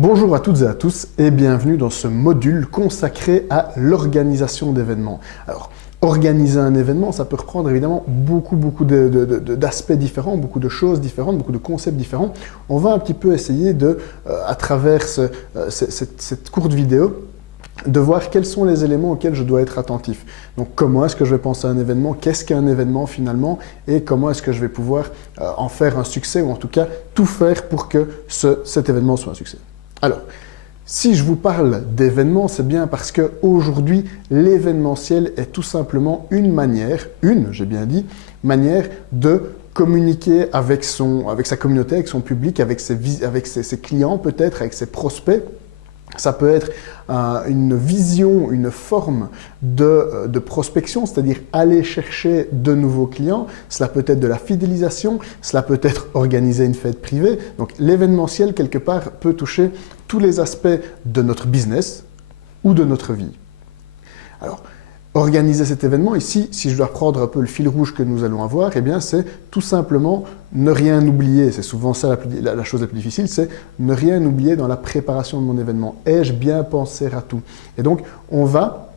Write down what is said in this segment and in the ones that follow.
Bonjour à toutes et à tous et bienvenue dans ce module consacré à l'organisation d'événements. Alors, organiser un événement, ça peut reprendre évidemment beaucoup d'aspects différents, beaucoup de choses différentes, beaucoup de concepts différents. On va un petit peu essayer à travers cette courte vidéo, de voir quels sont les éléments auxquels je dois être attentif. Donc, comment est-ce que je vais penser à un événement, qu'est-ce qu'un événement finalement, et comment est-ce que je vais pouvoir en faire un succès, ou en tout cas tout faire pour que cet événement soit un succès. Alors, si je vous parle d'événements, c'est bien parce qu'aujourd'hui, l'événementiel est tout simplement une manière de communiquer avec sa communauté, avec son public, avec ses clients peut-être, avec ses prospects. Ça peut être une vision, une forme de prospection, c'est-à-dire aller chercher de nouveaux clients. Cela peut être de la fidélisation, cela peut être organiser une fête privée. Donc l'événementiel, quelque part, peut toucher tous les aspects de notre business ou de notre vie. Alors, organiser cet événement, ici, si je dois prendre un peu le fil rouge que nous allons avoir, eh bien, c'est tout simplement ne rien oublier. C'est souvent ça la chose la plus difficile, c'est ne rien oublier dans la préparation de mon événement. Ai-je bien pensé à tout? Et donc, on va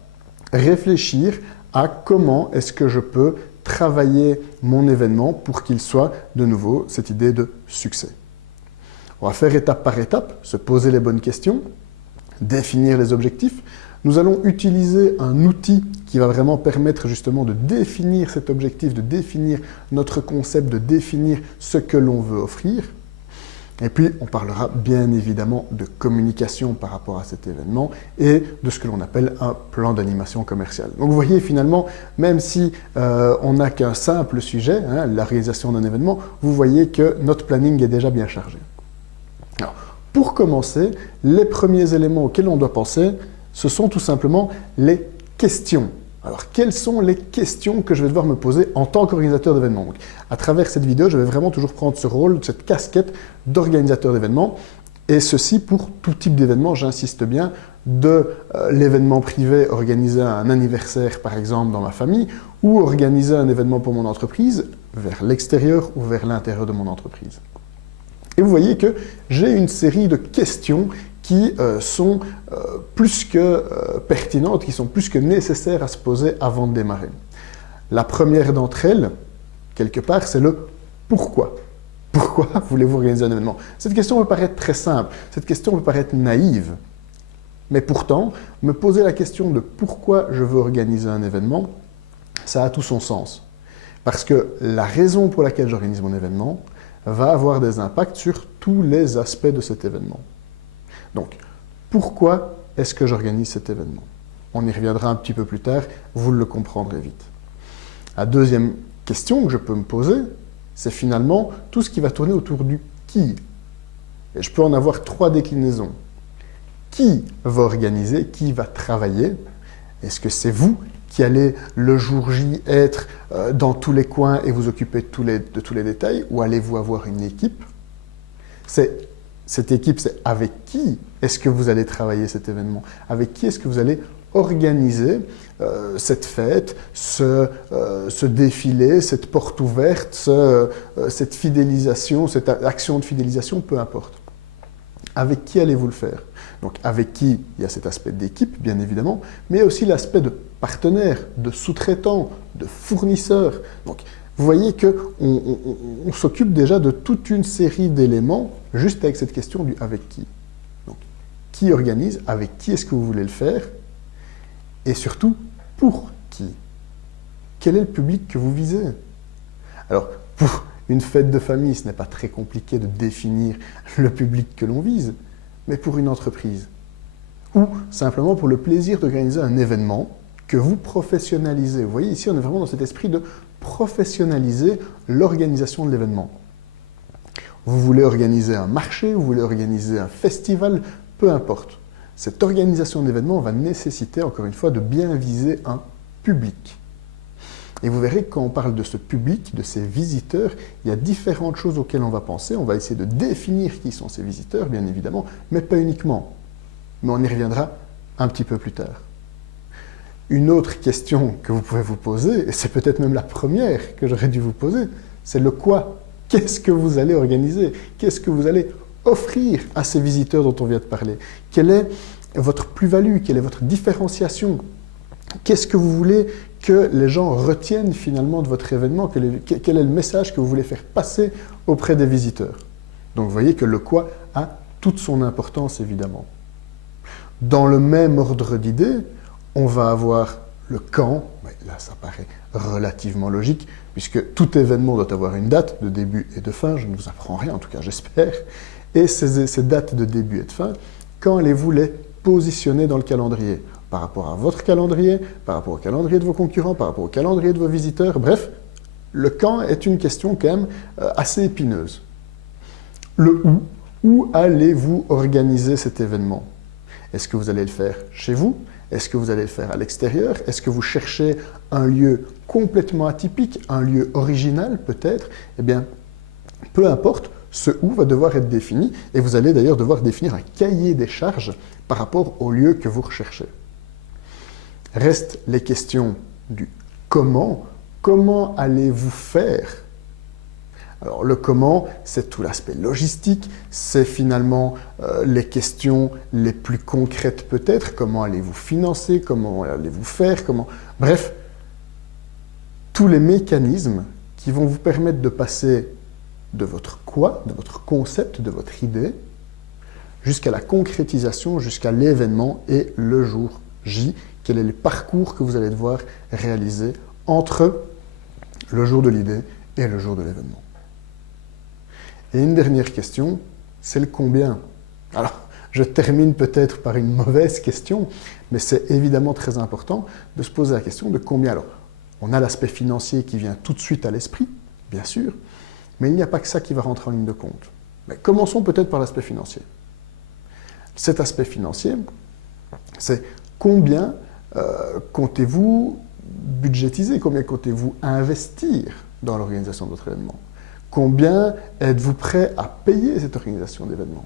réfléchir à comment est-ce que je peux travailler mon événement pour qu'il soit de nouveau cette idée de succès. On va faire étape par étape, se poser les bonnes questions, définir les objectifs. Nous allons utiliser un outil qui va vraiment permettre justement de définir cet objectif, de définir notre concept, de définir ce que l'on veut offrir. Et puis, on parlera bien évidemment de communication par rapport à cet événement et de ce que l'on appelle un plan d'animation commerciale. Donc, vous voyez finalement, même si on n'a qu'un simple sujet, la réalisation d'un événement, vous voyez que notre planning est déjà bien chargé. Alors, pour commencer, les premiers éléments auxquels on doit penser, ce sont tout simplement les questions. Alors, quelles sont les questions que je vais devoir me poser en tant qu'organisateur d'événements? À travers cette vidéo, je vais vraiment toujours prendre ce rôle, cette casquette d'organisateur d'événements, et ceci pour tout type d'événement, j'insiste bien, de l'événement privé, organiser un anniversaire par exemple dans ma famille, ou organiser un événement pour mon entreprise vers l'extérieur ou vers l'intérieur de mon entreprise. Et vous voyez que j'ai une série de questions qui sont plus que pertinentes, qui sont plus que nécessaires à se poser avant de démarrer. La première d'entre elles, quelque part, c'est le pourquoi. Pourquoi voulez-vous organiser un événement? Cette question peut paraître très simple, cette question peut paraître naïve, mais pourtant, me poser la question de pourquoi je veux organiser un événement, ça a tout son sens. Parce que la raison pour laquelle j'organise mon événement va avoir des impacts sur tous les aspects de cet événement. Donc, pourquoi est-ce que j'organise cet événement? On y reviendra un petit peu plus tard, vous le comprendrez vite. La deuxième question que je peux me poser, c'est finalement tout ce qui va tourner autour du qui. Et je peux en avoir trois déclinaisons. Qui va organiser? Qui va travailler? Est-ce que c'est vous qui allez le jour J être dans tous les coins et vous occuper de tous les détails? Ou allez-vous avoir une équipe? Cette équipe, c'est avec qui est-ce que vous allez travailler cet événement? Avec qui est-ce que vous allez organiser cette fête, ce défilé, cette porte ouverte, cette fidélisation, cette action de fidélisation, peu importe. Avec qui allez-vous le faire? Donc avec qui, il y a cet aspect d'équipe, bien évidemment, mais aussi l'aspect de partenaire, de sous-traitant, de fournisseur. Donc, vous voyez qu'on s'occupe déjà de toute une série d'éléments juste avec cette question du « avec qui ». Donc, qui organise? Avec qui est-ce que vous voulez le faire? Et surtout, pour qui? Quel est le public que vous visez? Alors, pour une fête de famille, ce n'est pas très compliqué de définir le public que l'on vise, mais pour une entreprise, ou simplement pour le plaisir d'organiser un événement que vous professionnalisez. Vous voyez, ici, on est vraiment dans cet esprit de professionnaliser l'organisation de l'événement. Vous voulez organiser un marché, vous voulez organiser un festival, peu importe. Cette organisation d'événement va nécessiter, encore une fois, de bien viser un public. Et vous verrez que quand on parle de ce public, de ces visiteurs, il y a différentes choses auxquelles on va penser. On va essayer de définir qui sont ces visiteurs, bien évidemment, mais pas uniquement. Mais on y reviendra un petit peu plus tard. Une autre question que vous pouvez vous poser, et c'est peut-être même la première que j'aurais dû vous poser, c'est le quoi. Qu'est-ce que vous allez organiser? Qu'est-ce que vous allez offrir à ces visiteurs dont on vient de parler? Quelle est votre plus-value? Quelle est votre différenciation? Qu'est-ce que vous voulez que les gens retiennent finalement de votre événement? Quel est le message que vous voulez faire passer auprès des visiteurs? Donc vous voyez que le quoi a toute son importance évidemment. Dans le même ordre d'idées, on va avoir le quand, mais là ça paraît relativement logique, puisque tout événement doit avoir une date de début et de fin, je ne vous apprends rien, en tout cas j'espère, et ces dates de début et de fin, quand allez-vous les positionner dans le calendrier? Par rapport à votre calendrier, par rapport au calendrier de vos concurrents, par rapport au calendrier de vos visiteurs, bref, le quand est une question quand même assez épineuse. Le où allez-vous organiser cet événement? Est-ce que vous allez le faire chez vous? Est-ce que vous allez le faire à l'extérieur? Est-ce que vous cherchez un lieu complètement atypique, un lieu original peut-être? Eh bien, peu importe, ce où va devoir être défini et vous allez d'ailleurs devoir définir un cahier des charges par rapport au lieu que vous recherchez. Restent les questions du comment. Comment allez-vous faire? Alors le comment, c'est tout l'aspect logistique, c'est finalement les questions les plus concrètes peut-être, comment allez-vous financer, comment allez-vous faire, Bref, tous les mécanismes qui vont vous permettre de passer de votre quoi, de votre concept, de votre idée, jusqu'à la concrétisation, jusqu'à l'événement et le jour J, quel est le parcours que vous allez devoir réaliser entre le jour de l'idée et le jour de l'événement. Et une dernière question, c'est le combien. Alors, je termine peut-être par une mauvaise question, mais c'est évidemment très important de se poser la question de combien. Alors, on a l'aspect financier qui vient tout de suite à l'esprit, bien sûr, mais il n'y a pas que ça qui va rentrer en ligne de compte. Mais commençons peut-être par l'aspect financier. Cet aspect financier, c'est combien comptez-vous budgétiser, combien comptez-vous investir dans l'organisation de votre événement? Combien êtes-vous prêt à payer cette organisation d'événement?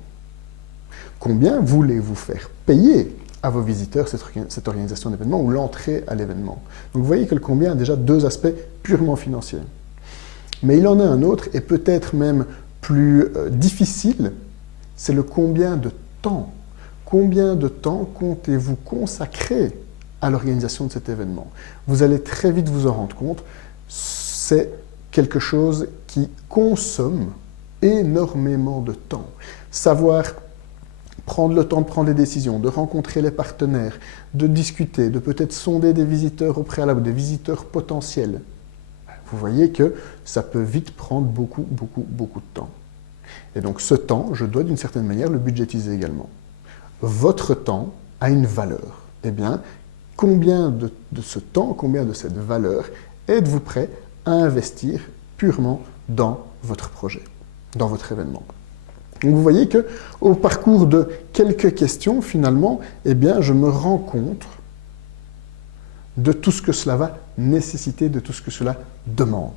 Combien voulez-vous faire payer à vos visiteurs cette organisation d'événement ou l'entrée à l'événement? Donc vous voyez que le combien a déjà deux aspects purement financiers. Mais il en a un autre, et peut-être même plus difficile, c'est le combien de temps. Combien de temps comptez-vous consacrer à l'organisation de cet événement? Vous allez très vite vous en rendre compte, c'est quelque chose qui consomme énormément de temps. Savoir prendre le temps de prendre les décisions, de rencontrer les partenaires, de discuter, de peut-être sonder des visiteurs au préalable, des visiteurs potentiels. Vous voyez que ça peut vite prendre beaucoup de temps. Et donc ce temps, je dois d'une certaine manière le budgétiser également. Votre temps a une valeur. Eh bien, combien de ce temps, combien de cette valeur êtes-vous prêt à investir purement dans votre projet, dans votre événement? Donc vous voyez qu'au parcours de quelques questions, finalement, eh bien, je me rends compte de tout ce que cela va nécessiter, de tout ce que cela demande.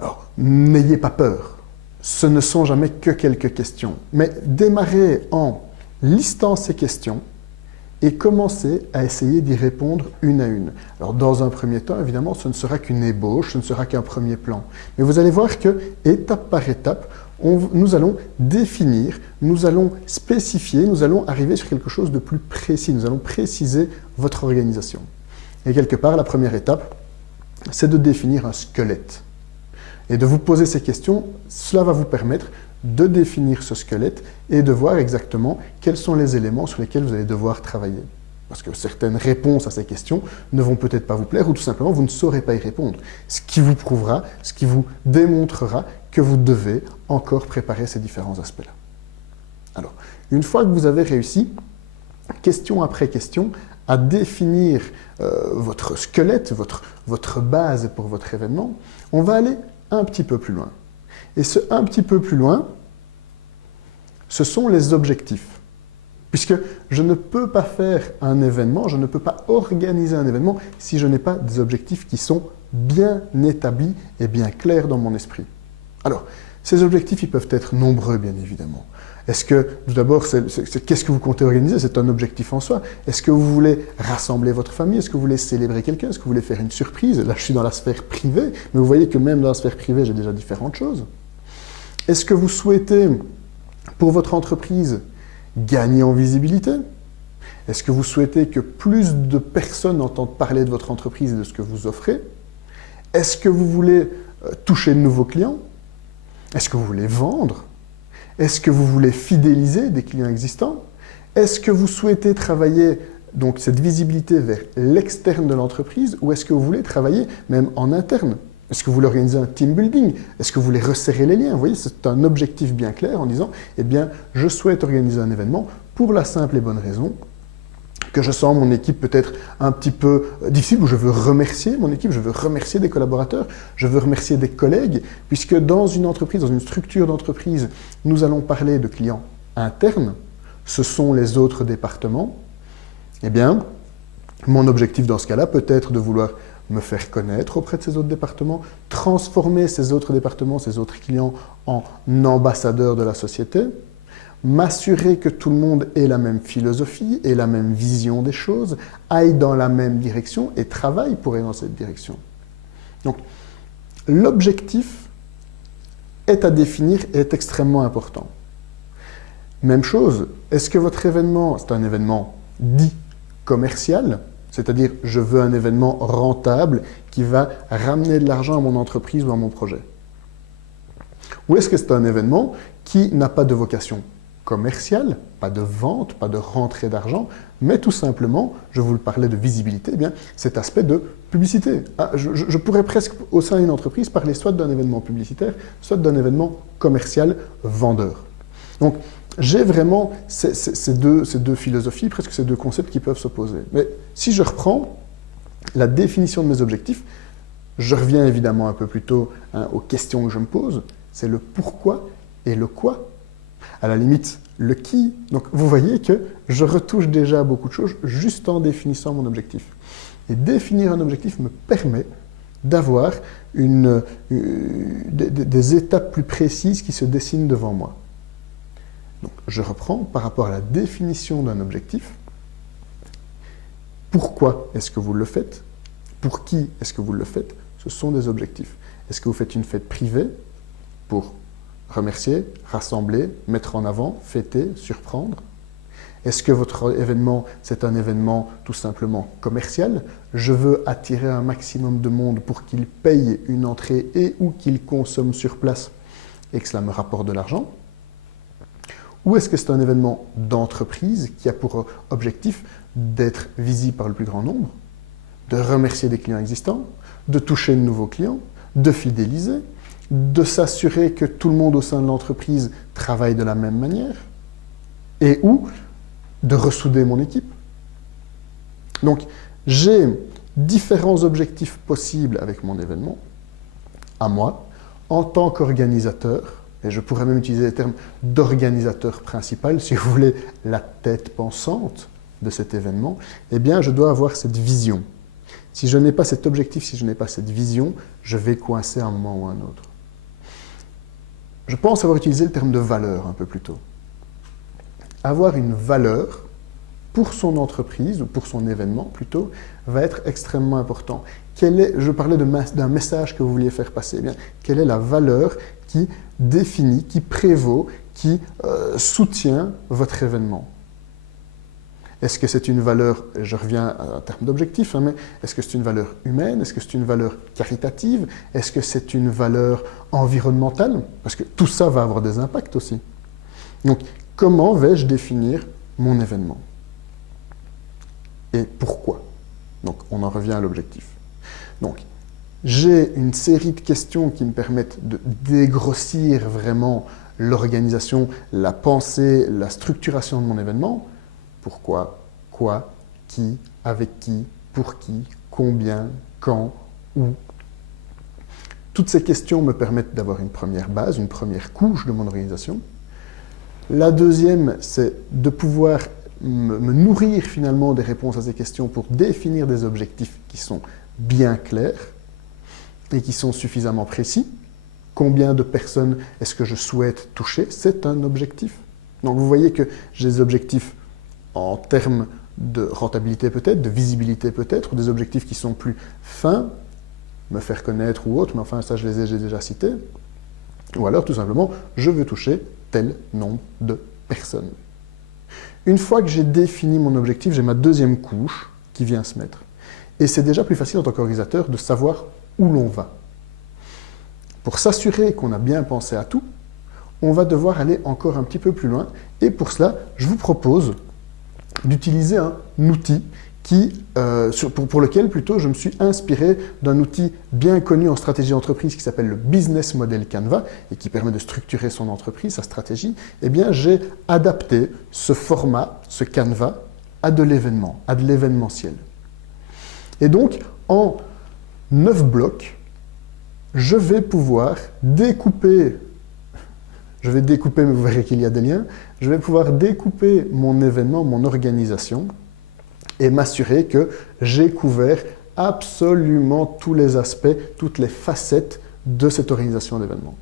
Alors, n'ayez pas peur. Ce ne sont jamais que quelques questions. Mais démarrez en listant ces questions et commencez à essayer d'y répondre une à une. Alors, dans un premier temps, évidemment, ce ne sera qu'une ébauche, ce ne sera qu'un premier plan. Mais vous allez voir que, étape par étape, nous allons définir, nous allons spécifier, nous allons arriver sur quelque chose de plus précis. Nous allons préciser votre organisation. Et quelque part, la première étape, c'est de définir un squelette. Et de vous poser ces questions, cela va vous permettre de définir ce squelette et de voir exactement quels sont les éléments sur lesquels vous allez devoir travailler. Parce que certaines réponses à ces questions ne vont peut-être pas vous plaire ou tout simplement vous ne saurez pas y répondre. Ce qui vous prouvera, ce qui vous démontrera que vous devez encore préparer ces différents aspects-là. Alors, une fois que vous avez réussi, question après question, à définir votre squelette, votre base pour votre événement, on va aller un petit peu plus loin. Et ce un petit peu plus loin, ce sont les objectifs. Puisque je ne peux pas faire un événement, je ne peux pas organiser un événement si je n'ai pas des objectifs qui sont bien établis et bien clairs dans mon esprit. Alors, ces objectifs, ils peuvent être nombreux, bien évidemment. Est-ce que, tout d'abord, qu'est-ce que vous comptez organiser? C'est un objectif en soi. Est-ce que vous voulez rassembler votre famille? Est-ce que vous voulez célébrer quelqu'un? Est-ce que vous voulez faire une surprise? Là, je suis dans la sphère privée, mais vous voyez que même dans la sphère privée, j'ai déjà différentes choses. Est-ce que vous souhaitez Pour votre entreprise, gagner en visibilité. Est-ce que vous souhaitez que plus de personnes entendent parler de votre entreprise et de ce que vous offrez? Est-ce que vous voulez toucher de nouveaux clients? Est-ce que vous voulez vendre? Est-ce que vous voulez fidéliser des clients existants? Est-ce que vous souhaitez travailler donc cette visibilité vers l'externe de l'entreprise ou est-ce que vous voulez travailler même en interne? Est-ce que vous voulez organiser un team building? Est-ce que vous voulez resserrer les liens? Vous voyez, c'est un objectif bien clair en disant, eh bien, je souhaite organiser un événement pour la simple et bonne raison que je sens mon équipe peut-être un petit peu difficile, où je veux remercier mon équipe, je veux remercier des collaborateurs, je veux remercier des collègues, puisque dans une entreprise, dans une structure d'entreprise, nous allons parler de clients internes, ce sont les autres départements. Eh bien, mon objectif dans ce cas-là peut être de vouloir me faire connaître auprès de ces autres départements, transformer ces autres départements, ces autres clients en ambassadeurs de la société, m'assurer que tout le monde ait la même philosophie, ait la même vision des choses, aille dans la même direction et travaille pour aller dans cette direction. Donc, l'objectif est à définir et est extrêmement important. Même chose, est-ce que votre événement, c'est un événement dit commercial, c'est-à-dire je veux un événement rentable qui va ramener de l'argent à mon entreprise ou à mon projet? Ou est-ce que c'est un événement qui n'a pas de vocation commerciale, pas de vente, pas de rentrée d'argent, mais tout simplement, je vous le parlais de visibilité, eh bien, cet aspect de publicité. Je pourrais presque, au sein d'une entreprise, parler soit d'un événement publicitaire, soit d'un événement commercial vendeur. Donc, j'ai vraiment ces deux philosophies, presque ces deux concepts qui peuvent s'opposer. Mais si je reprends la définition de mes objectifs, je reviens évidemment un peu plus tôt aux questions que je me pose, c'est le pourquoi et le quoi. À la limite, le qui. Donc, vous voyez que je retouche déjà à beaucoup de choses juste en définissant mon objectif. Et définir un objectif me permet d'avoir des étapes plus précises qui se dessinent devant moi. Donc, je reprends par rapport à la définition d'un objectif. Pourquoi est-ce que vous le faites? Pour qui est-ce que vous le faites? Ce sont des objectifs. Est-ce que vous faites une fête privée pour remercier, rassembler, mettre en avant, fêter, surprendre? Est-ce que votre événement, c'est un événement tout simplement commercial? Je veux attirer un maximum de monde pour qu'ils payent une entrée et ou qu'ils consomment sur place et que cela me rapporte de l'argent? Ou est-ce que c'est un événement d'entreprise qui a pour objectif d'être visible par le plus grand nombre, de remercier des clients existants, de toucher de nouveaux clients, de fidéliser, de s'assurer que tout le monde au sein de l'entreprise travaille de la même manière, et ou de ressouder mon équipe. Donc, j'ai différents objectifs possibles avec mon événement, à moi, en tant qu'organisateur, et je pourrais même utiliser le terme d'organisateur principal, si vous voulez, la tête pensante de cet événement, eh bien, je dois avoir cette vision. Si je n'ai pas cet objectif, si je n'ai pas cette vision, je vais coincer à un moment ou à un autre. Je pense avoir utilisé le terme de valeur un peu plus tôt. Avoir une valeur pour son entreprise, ou pour son événement plutôt, va être extrêmement important. Je parlais d'un message que vous vouliez faire passer. Eh bien, quelle est la valeur qui définit, qui prévaut, qui soutient votre événement? Est-ce que c'est une valeur, je reviens à un terme d'objectif, mais est-ce que c'est une valeur humaine? Est-ce que c'est une valeur caritative? Est-ce que c'est une valeur environnementale? Parce que tout ça va avoir des impacts aussi. Donc, comment vais-je définir mon événement? Et pourquoi? Donc, on en revient à l'objectif. Donc, j'ai une série de questions qui me permettent de dégrossir vraiment l'organisation, la pensée, la structuration de mon événement. Pourquoi, quoi, qui, avec qui, pour qui, combien, quand, où. Toutes ces questions me permettent d'avoir une première base, une première couche de mon organisation. La deuxième, c'est de pouvoir me nourrir finalement des réponses à ces questions pour définir des objectifs qui sont bien clairs et qui sont suffisamment précis. Combien de personnes est-ce que je souhaite toucher? C'est un objectif. Donc vous voyez que j'ai des objectifs en termes de rentabilité peut-être, de visibilité peut-être, ou des objectifs qui sont plus fins, me faire connaître ou autre, mais enfin ça j'ai déjà cité. Ou alors tout simplement, je veux toucher tel nombre de personnes. Une fois que j'ai défini mon objectif, j'ai ma deuxième couche qui vient se mettre. Et c'est déjà plus facile en tant qu'organisateur de savoir où l'on va. Pour s'assurer qu'on a bien pensé à tout, on va devoir aller encore un petit peu plus loin. Et pour cela, je vous propose d'utiliser un outil pour lequel plutôt je me suis inspiré d'un outil bien connu en stratégie d'entreprise qui s'appelle le Business Model Canva et qui permet de structurer son entreprise, sa stratégie. Eh bien, j'ai adapté ce format, ce Canva, à de l'événement, à de l'événementiel. Et donc, en 9 blocs, je vais pouvoir découper, mais vous verrez qu'il y a des liens, je vais pouvoir découper mon événement, mon organisation, et m'assurer que j'ai couvert absolument tous les aspects, toutes les facettes de cette organisation d'événements.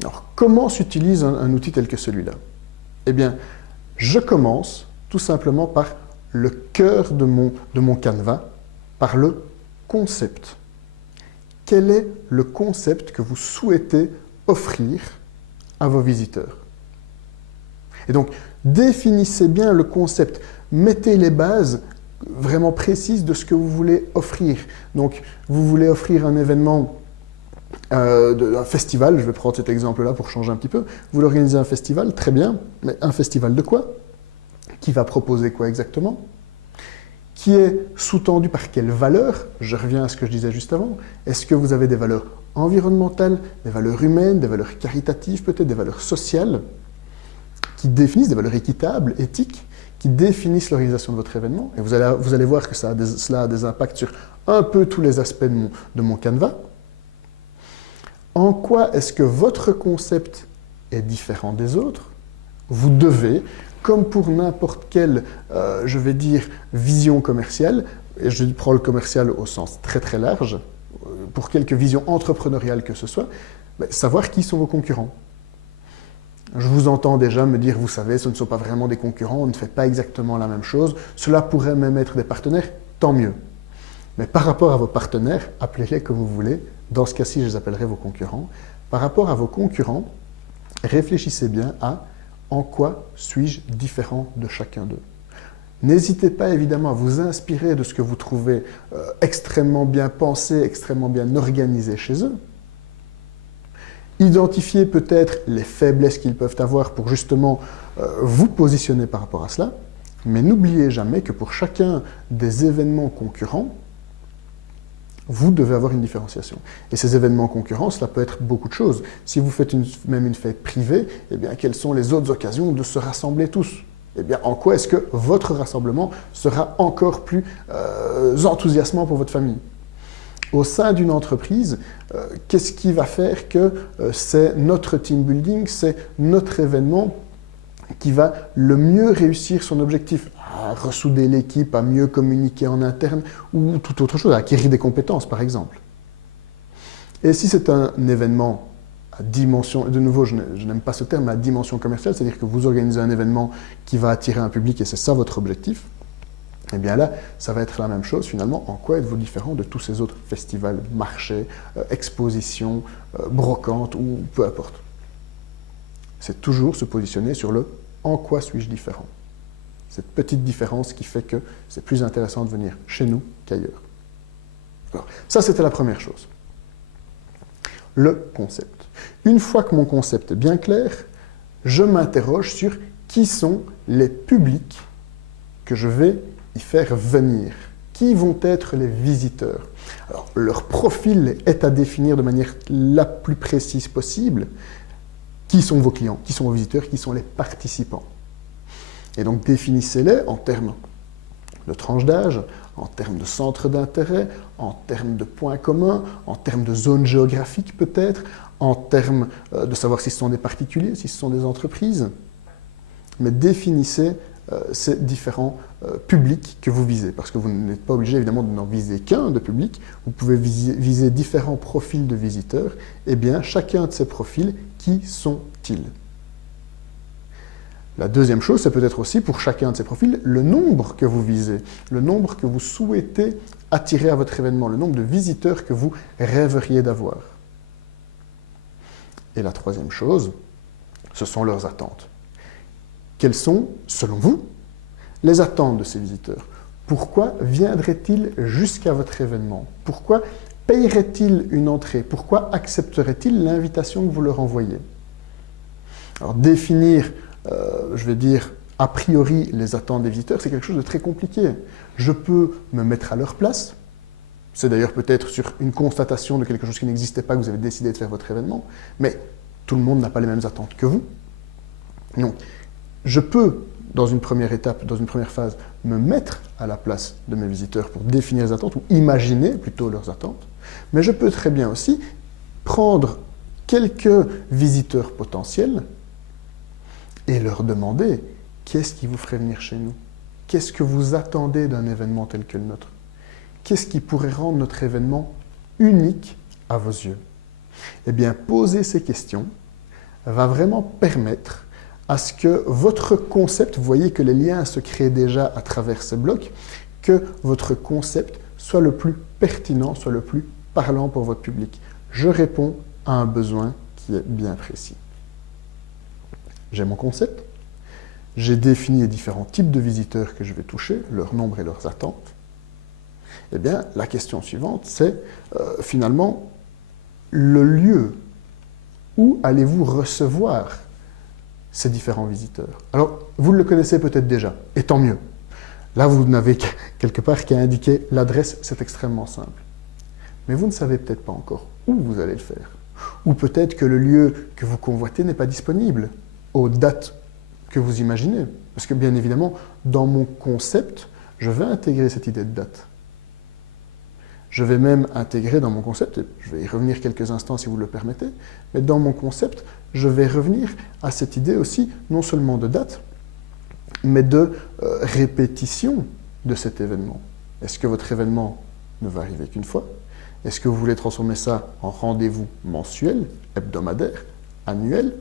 Alors, comment s'utilise un outil tel que celui-là? Eh bien, je commence tout simplement par le cœur de mon canevas, par le concept. Quel est le concept que vous souhaitez offrir à vos visiteurs? Et donc, définissez bien le concept. Mettez les bases vraiment précises de ce que vous voulez offrir. Donc, vous voulez offrir un événement, un festival, je vais prendre cet exemple-là pour changer un petit peu. Vous voulez organiser un festival, très bien, mais un festival de quoi? Qui va proposer quoi exactement? Qui est sous-tendu par quelles valeurs? Je reviens à ce que je disais juste avant. Est-ce que vous avez des valeurs environnementales, des valeurs humaines, des valeurs caritatives, peut-être des valeurs sociales, qui définissent des valeurs équitables, éthiques, qui définissent l'organisation de votre événement? Et vous allez voir que cela a des impacts sur un peu tous les aspects de mon canevas. En quoi est-ce que votre concept est différent des autres? Vous devez, comme pour n'importe quelle, je vais dire, vision commerciale, et je prends le commercial au sens très très large, pour quelque vision entrepreneuriale que ce soit, savoir qui sont vos concurrents. Je vous entends déjà me dire, vous savez, ce ne sont pas vraiment des concurrents, on ne fait pas exactement la même chose, cela pourrait même être des partenaires, tant mieux. Mais par rapport à vos partenaires, appelez-les comme vous voulez, dans ce cas-ci, je les appellerai vos concurrents. Par rapport à vos concurrents, réfléchissez bien à en quoi suis-je différent de chacun d'eux. N'hésitez pas évidemment à vous inspirer de ce que vous trouvez extrêmement bien pensé, extrêmement bien organisé chez eux. Identifiez peut-être les faiblesses qu'ils peuvent avoir pour justement vous positionner par rapport à cela. Mais n'oubliez jamais que pour chacun des événements concurrents, vous devez avoir une différenciation. Et ces événements concurrents, cela peut être beaucoup de choses. Si vous faites même une fête privée, eh bien, quelles sont les autres occasions de se rassembler tous? Eh bien, en quoi est-ce que votre rassemblement sera encore plus enthousiasmant pour votre famille? Au sein d'une entreprise, qu'est-ce qui va faire que c'est notre team building, c'est notre événement qui va le mieux réussir son objectif? À ressouder l'équipe, à mieux communiquer en interne ou toute autre chose, à acquérir des compétences par exemple. Et si c'est un événement à dimension, de nouveau je n'aime pas ce terme, mais à dimension commerciale, c'est-à-dire que vous organisez un événement qui va attirer un public et c'est ça votre objectif, eh bien là, ça va être la même chose finalement. En quoi êtes-vous différent de tous ces autres festivals, marchés, expositions, brocantes ou peu importe? C'est toujours se positionner sur le « en quoi suis-je différent ?» Cette petite différence qui fait que c'est plus intéressant de venir chez nous qu'ailleurs. Ça, c'était la première chose. Le concept. Une fois que mon concept est bien clair, je m'interroge sur qui sont les publics que je vais y faire venir. Qui vont être les visiteurs? Alors, leur profil est à définir de manière la plus précise possible. Qui sont vos clients? Qui sont vos visiteurs? Qui sont les participants? Et donc, définissez-les en termes de tranche d'âge, en termes de centre d'intérêt, en termes de points communs, en termes de zones géographiques peut-être, en termes de savoir si ce sont des particuliers, si ce sont des entreprises. Mais définissez ces différents publics que vous visez, parce que vous n'êtes pas obligé évidemment de n'en viser qu'un de public, vous pouvez viser différents profils de visiteurs. Eh bien, chacun de ces profils, qui sont-ils? La deuxième chose, c'est peut-être aussi pour chacun de ces profils, le nombre que vous visez, le nombre que vous souhaitez attirer à votre événement, le nombre de visiteurs que vous rêveriez d'avoir. Et la troisième chose, Ce sont leurs attentes. Quelles sont, selon vous, les attentes de ces visiteurs? Pourquoi viendraient-ils jusqu'à votre événement? Pourquoi payeraient-ils une entrée? Pourquoi accepteraient-ils l'invitation que vous leur envoyez? Alors définir, je vais dire, a priori les attentes des visiteurs, c'est quelque chose de très compliqué. Je peux me mettre à leur place. C'est d'ailleurs peut-être sur une constatation de quelque chose qui n'existait pas que vous avez décidé de faire votre événement, mais tout le monde n'a pas les mêmes attentes que vous. Non. Je peux, dans une première étape, dans une première phase, me mettre à la place de mes visiteurs pour définir les attentes, ou imaginer plutôt leurs attentes, mais je peux très bien aussi prendre quelques visiteurs potentiels et leur demander qu'est-ce qui vous ferait venir chez nous? Qu'est-ce que vous attendez d'un événement tel que le nôtre? Qu'est-ce qui pourrait rendre notre événement unique à vos yeux? Eh bien, poser ces questions va vraiment permettre à ce que votre concept, vous voyez que les liens se créent déjà à travers ces blocs, que votre concept soit le plus pertinent, soit le plus parlant pour votre public. Je réponds à un besoin qui est bien précis. J'ai mon concept, j'ai défini les différents types de visiteurs que je vais toucher, leur nombre et leurs attentes. Eh bien, la question suivante, c'est finalement le lieu où allez-vous recevoir ces différents visiteurs. Alors, vous le connaissez peut-être déjà, et tant mieux. Là, vous n'avez quelque part qu'à indiquer l'adresse, c'est extrêmement simple. Mais vous ne savez peut-être pas encore où vous allez le faire. Ou peut-être que le lieu que vous convoitez n'est pas disponible aux dates que vous imaginez. Parce que bien évidemment, dans mon concept, je vais intégrer cette idée de date. Je vais même intégrer dans mon concept, et je vais y revenir quelques instants si vous le permettez, mais dans mon concept, je vais revenir à cette idée aussi, non seulement de date, mais de répétition de cet événement. Est-ce que votre événement ne va arriver qu'une fois? Est-ce que vous voulez transformer ça en rendez-vous mensuel, hebdomadaire, annuel?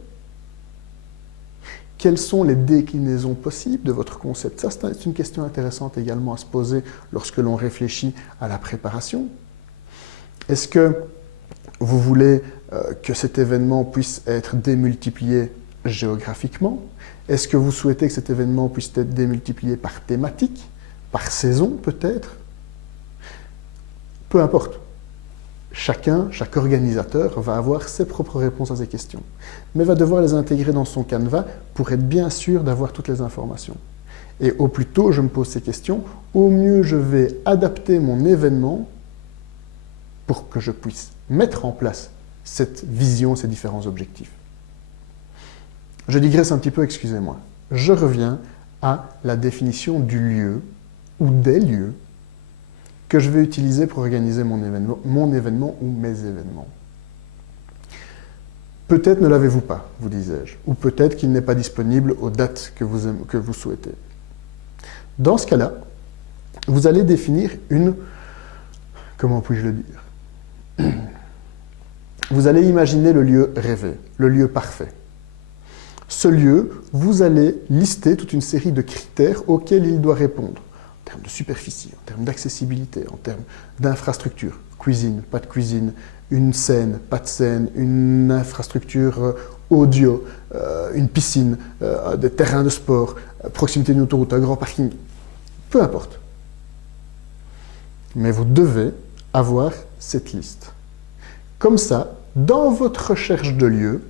Quelles sont les déclinaisons possibles de votre concept? Ça, c'est une question intéressante également à se poser lorsque l'on réfléchit à la préparation. Est-ce que vous voulez que cet événement puisse être démultiplié géographiquement? Est-ce que vous souhaitez que cet événement puisse être démultiplié par thématique, par saison peut-être? Peu importe. Chaque organisateur va avoir ses propres réponses à ces questions, mais va devoir les intégrer dans son canevas pour être bien sûr d'avoir toutes les informations. Et au plus tôt je me pose ces questions, au mieux je vais adapter mon événement pour que je puisse mettre en place cette vision, ces différents objectifs. Je digresse un petit peu, excusez-moi. Je reviens à la définition du lieu ou des lieux que je vais utiliser pour organiser mon événement ou mes événements. Peut-être ne l'avez-vous pas, vous disais-je, ou peut-être qu'il n'est pas disponible aux dates que vous souhaitez. Dans ce cas-là, vous allez définir une... Comment puis-je le dire? Vous allez imaginer le lieu rêvé, le lieu parfait. Ce lieu, vous allez lister toute une série de critères auxquels il doit répondre. En termes de superficie, en termes d'accessibilité, en termes d'infrastructure, cuisine, pas de cuisine, une scène, pas de scène, une infrastructure audio, une piscine, des terrains de sport, proximité d'une autoroute, un grand parking, peu importe. Mais vous devez avoir cette liste. Comme ça, dans votre recherche de lieu,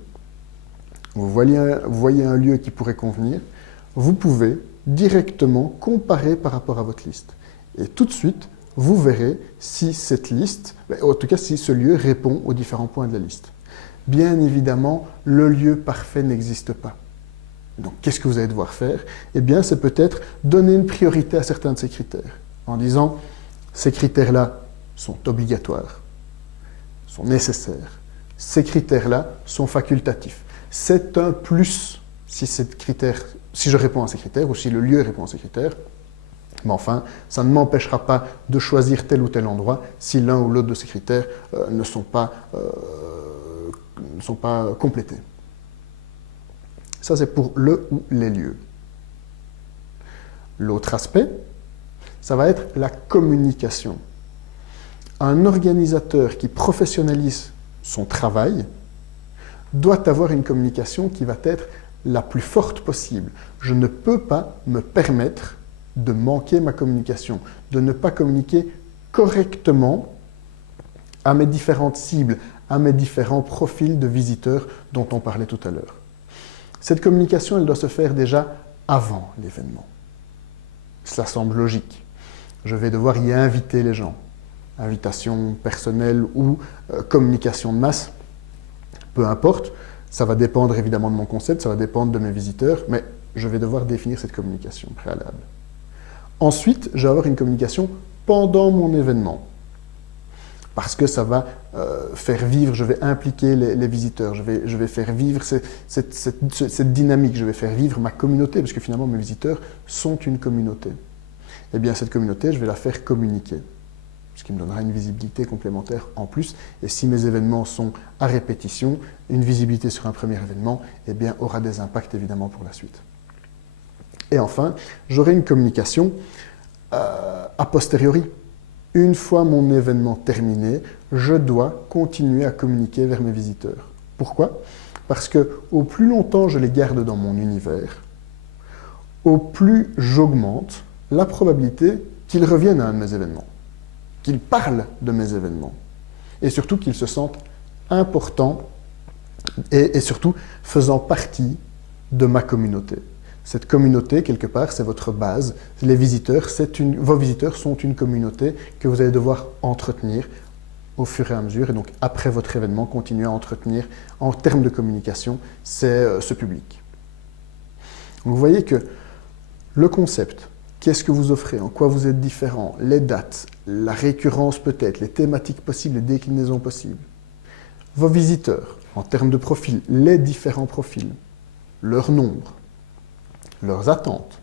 vous voyez un lieu qui pourrait convenir, vous pouvez directement comparer par rapport à votre liste. Et tout de suite, vous verrez si cette liste, en tout cas si ce lieu répond aux différents points de la liste. Bien évidemment, le lieu parfait n'existe pas. Donc, qu'est-ce que vous allez devoir faire? Eh bien, c'est peut-être donner une priorité à certains de ces critères, en disant, ces critères-là sont obligatoires, sont nécessaires. Ces critères-là sont facultatifs. C'est un plus si je réponds à ces critères ou si le lieu répond à ces critères. Mais enfin, ça ne m'empêchera pas de choisir tel ou tel endroit si l'un ou l'autre de ces critères ne sont pas complétés. Ça, c'est pour le ou les lieux. L'autre aspect, ça va être la communication. Un organisateur qui professionnalise son travail doit avoir une communication qui va être la plus forte possible. Je ne peux pas me permettre de manquer ma communication, de ne pas communiquer correctement à mes différentes cibles, à mes différents profils de visiteurs dont on parlait tout à l'heure. Cette communication, elle doit se faire déjà avant l'événement. Cela semble logique. Je vais devoir y inviter les gens. Invitation personnelle ou communication de masse, peu importe. Ça va dépendre évidemment de mon concept, ça va dépendre de mes visiteurs, mais je vais devoir définir cette communication préalable. Ensuite, je vais avoir une communication pendant mon événement. Parce que ça va faire vivre, je vais impliquer les visiteurs, je vais faire vivre cette dynamique, je vais faire vivre ma communauté, parce que finalement mes visiteurs sont une communauté. Eh bien cette communauté, je vais la faire communiquer, ce qui me donnera une visibilité complémentaire en plus. Et si mes événements sont à répétition, une visibilité sur un premier événement, eh bien aura des impacts évidemment pour la suite. Et enfin, j'aurai une communication a posteriori. Une fois mon événement terminé, je dois continuer à communiquer vers mes visiteurs. Pourquoi? Parce que au plus longtemps je les garde dans mon univers, au plus j'augmente la probabilité qu'ils reviennent à un de mes événements, qu'ils parlent de mes événements, et surtout qu'ils se sentent importants et surtout faisant partie de ma communauté. Cette communauté, quelque part, c'est votre base. Les visiteurs, vos visiteurs sont une communauté que vous allez devoir entretenir au fur et à mesure. Et donc, après votre événement, continuer à entretenir, en termes de communication, ce public. Donc, vous voyez que le concept, qu'est-ce que vous offrez, en quoi vous êtes différent, les dates, la récurrence peut-être, les thématiques possibles, les déclinaisons possibles. Vos visiteurs, en termes de profil, les différents profils, leur nombre, leurs attentes,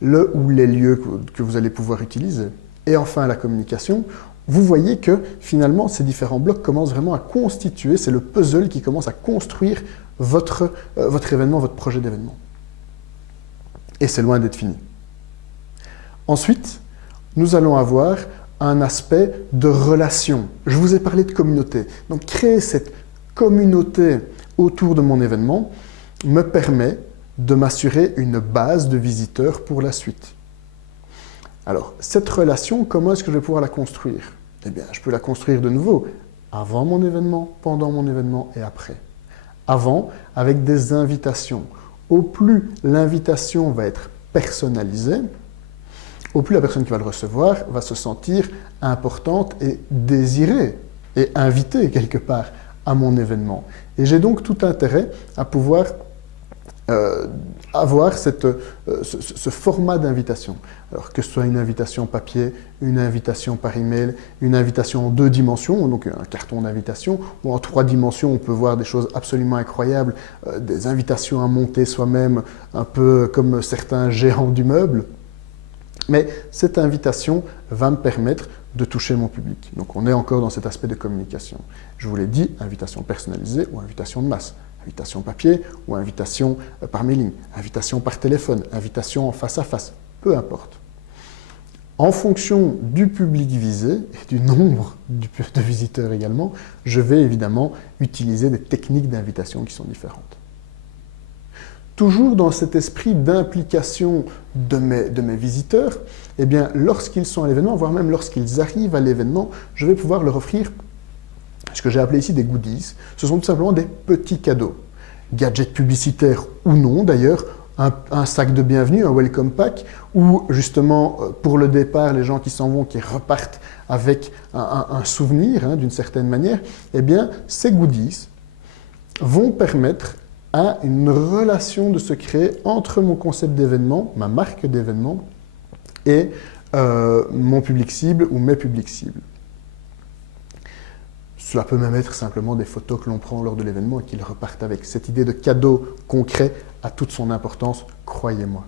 le ou les lieux que vous allez pouvoir utiliser, et enfin la communication, vous voyez que finalement ces différents blocs commencent vraiment à constituer, c'est le puzzle qui commence à construire votre événement, votre projet d'événement. Et c'est loin d'être fini. Ensuite, nous allons avoir un aspect de relation. Je vous ai parlé de communauté. Donc créer cette communauté autour de mon événement me permet de m'assurer une base de visiteurs pour la suite. Alors, cette relation, comment est-ce que je vais pouvoir la construire? Eh bien, je peux la construire de nouveau avant mon événement, pendant mon événement et après. Avant, avec des invitations. Au plus l'invitation va être personnalisée, au plus la personne qui va le recevoir va se sentir importante et désirée et invitée quelque part à mon événement. Et j'ai donc tout intérêt à pouvoir avoir ce format d'invitation. Alors que ce soit une invitation papier, une invitation par email, une invitation en 2 dimensions, donc un carton d'invitation, ou en 3 dimensions, on peut voir des choses absolument incroyables, des invitations à monter soi-même, un peu comme certains géants du meuble. Mais cette invitation va me permettre de toucher mon public. Donc on est encore dans cet aspect de communication. Je vous l'ai dit, invitation personnalisée ou invitation de masse. Invitation papier ou invitation par mailing, invitation par téléphone, invitation en face à face, peu importe. En fonction du public visé et du nombre de visiteurs également, je vais évidemment utiliser des techniques d'invitation qui sont différentes. Toujours dans cet esprit d'implication de mes visiteurs, eh bien, lorsqu'ils sont à l'événement, voire même lorsqu'ils arrivent à l'événement, je vais pouvoir leur offrir ce que j'ai appelé ici des goodies. Ce sont tout simplement des petits cadeaux. Gadgets publicitaires ou non d'ailleurs, un sac de bienvenue, un welcome pack, ou justement pour le départ, les gens qui s'en vont, qui repartent avec un souvenir d'une certaine manière, eh bien ces goodies vont permettre à une relation de se créer entre mon concept d'événement, ma marque d'événement, et mon public cible ou mes publics cibles. Cela peut même être simplement des photos que l'on prend lors de l'événement et qu'ils repartent avec. Cette idée de cadeau concret a toute son importance, croyez-moi.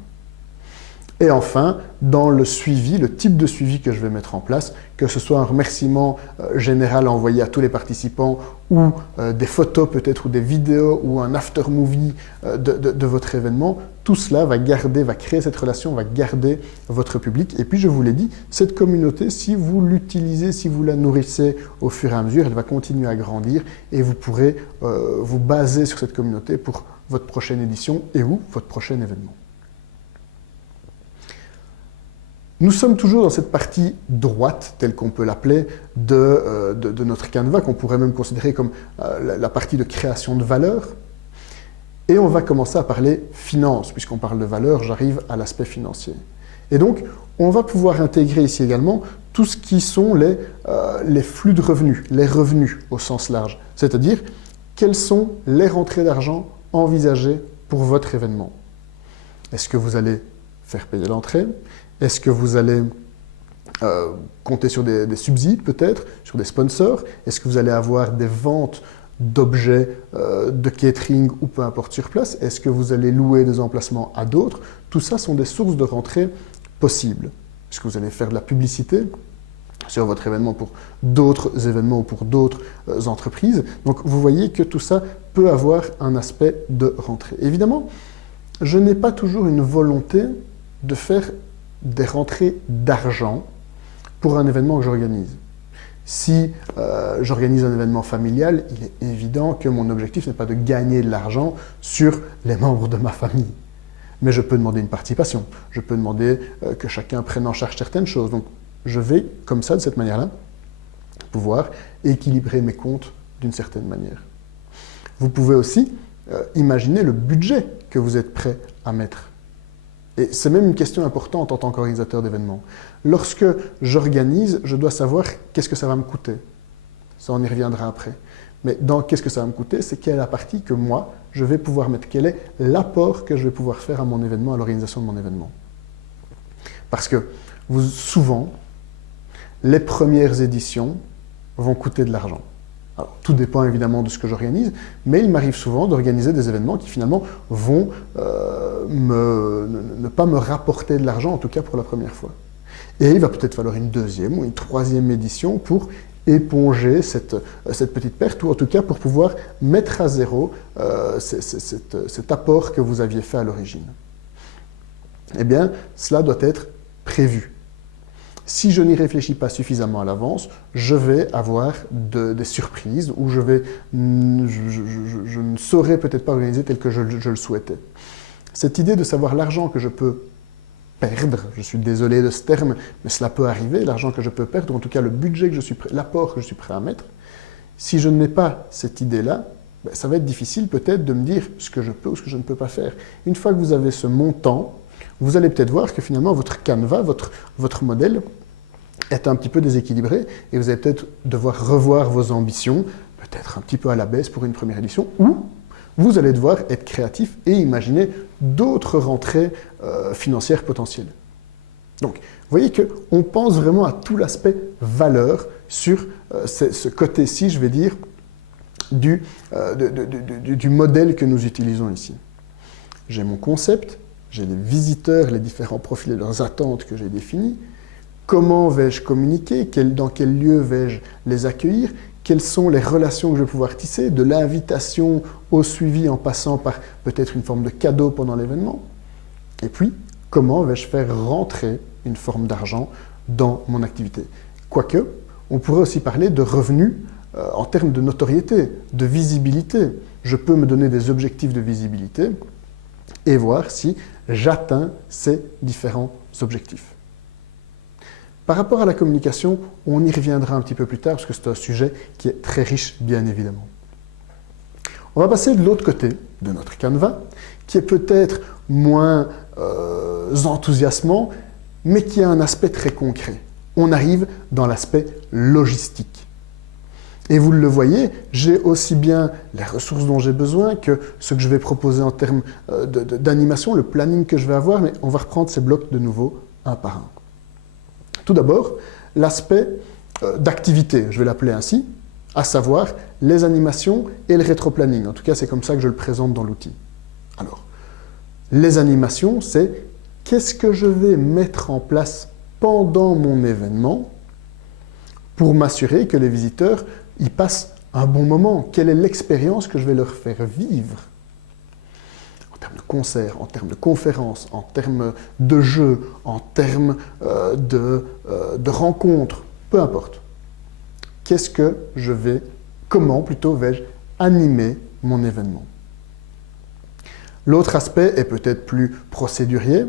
Et enfin, dans le suivi, le type de suivi que je vais mettre en place, que ce soit un remerciement général envoyé à tous les participants ou des photos peut-être ou des vidéos ou un after-movie de votre événement, tout cela va créer cette relation, va garder votre public. Et puis je vous l'ai dit, cette communauté, si vous l'utilisez, si vous la nourrissez au fur et à mesure, elle va continuer à grandir et vous pourrez vous baser sur cette communauté pour votre prochaine édition et ou votre prochain événement. Nous sommes toujours dans cette partie droite, telle qu'on peut l'appeler, de notre Canva, qu'on pourrait même considérer comme la partie de création de valeur. Et on va commencer à parler finance. Puisqu'on parle de valeur, j'arrive à l'aspect financier. Et donc, on va pouvoir intégrer ici également tout ce qui sont les flux de revenus, les revenus au sens large. C'est-à-dire, quelles sont les rentrées d'argent envisagées pour votre événement. Est-ce que vous allez faire payer l'entrée ? Est-ce que vous allez compter sur des subsides peut-être, sur des sponsors? Est-ce que vous allez avoir des ventes d'objets de catering ou peu importe sur place? Est-ce que vous allez louer des emplacements à d'autres? Tout ça sont des sources de rentrée possibles. Est-ce que vous allez faire de la publicité sur votre événement pour d'autres événements ou pour d'autres entreprises? Donc vous voyez que tout ça peut avoir un aspect de rentrée. Évidemment, je n'ai pas toujours une volonté de faire des rentrées d'argent pour un événement que j'organise. Si j'organise un événement familial, il est évident que mon objectif n'est pas de gagner de l'argent sur les membres de ma famille. Mais je peux demander une participation, je peux demander que chacun prenne en charge certaines choses. Donc je vais, comme ça, de cette manière-là, pouvoir équilibrer mes comptes d'une certaine manière. Vous pouvez aussi imaginer le budget que vous êtes prêt à mettre. Et c'est même une question importante en tant qu'organisateur d'événements. Lorsque j'organise, je dois savoir qu'est-ce que ça va me coûter. Ça, on y reviendra après. Mais dans qu'est-ce que ça va me coûter, c'est quelle est la partie que moi, je vais pouvoir mettre. Quel est l'apport que je vais pouvoir faire à mon événement, à l'organisation de mon événement. Parce que souvent, les premières éditions vont coûter de l'argent. Alors, tout dépend évidemment de ce que j'organise, mais il m'arrive souvent d'organiser des événements qui finalement vont ne pas me rapporter de l'argent, en tout cas pour la première fois. Et il va peut-être falloir une deuxième ou une troisième édition pour éponger cette petite perte, ou en tout cas pour pouvoir mettre à zéro cet apport que vous aviez fait à l'origine. Eh bien, cela doit être prévu. Si je n'y réfléchis pas suffisamment à l'avance, je vais avoir des surprises ou je ne saurais peut-être pas organiser tel que je le souhaitais. Cette idée de savoir l'argent que je peux perdre, je suis désolé de ce terme, mais cela peut arriver, l'argent que je peux perdre, ou en tout cas le budget que l'apport que je suis prêt à mettre, si je n'ai pas cette idée-là, ça va être difficile peut-être de me dire ce que je peux ou ce que je ne peux pas faire. Une fois que vous avez ce montant, vous allez peut-être voir que finalement votre canevas, votre modèle est un petit peu déséquilibré et vous allez peut-être devoir revoir vos ambitions, peut-être un petit peu à la baisse pour une première édition, ou vous allez devoir être créatif et imaginer d'autres rentrées financières potentielles. Donc, vous voyez qu'on pense vraiment à tout l'aspect valeur sur ce côté-ci, je vais dire, du modèle que nous utilisons ici. J'ai mon concept, j'ai les visiteurs, les différents profils et leurs attentes que j'ai définis. Comment vais-je communiquer? Dans quel lieu vais-je les accueillir? Quelles sont les relations que je vais pouvoir tisser? De l'invitation au suivi en passant par peut-être une forme de cadeau pendant l'événement. Et puis, comment vais-je faire rentrer une forme d'argent dans mon activité? Quoique, on pourrait aussi parler de revenus en termes de notoriété, de visibilité. Je peux me donner des objectifs de visibilité et voir si j'atteins ces différents objectifs. Par rapport à la communication, on y reviendra un petit peu plus tard parce que c'est un sujet qui est très riche, bien évidemment. On va passer de l'autre côté de notre canevas, qui est peut-être moins enthousiasmant, mais qui a un aspect très concret. On arrive dans l'aspect logistique. Et vous le voyez, j'ai aussi bien les ressources dont j'ai besoin que ce que je vais proposer en termes d'animation, le planning que je vais avoir, mais on va reprendre ces blocs de nouveau un par un. Tout d'abord, l'aspect d'activité, je vais l'appeler ainsi, à savoir les animations et le rétro-planning. En tout cas, c'est comme ça que je le présente dans l'outil. Alors, les animations, c'est qu'est-ce que je vais mettre en place pendant mon événement pour m'assurer que les visiteurs y passent un bon moment? Quelle est l'expérience que je vais leur faire vivre? En termes de concerts, en termes de conférences, en termes de jeux, en termes de rencontres, peu importe. Comment plutôt vais-je animer mon événement? L'autre aspect est peut-être plus procédurier,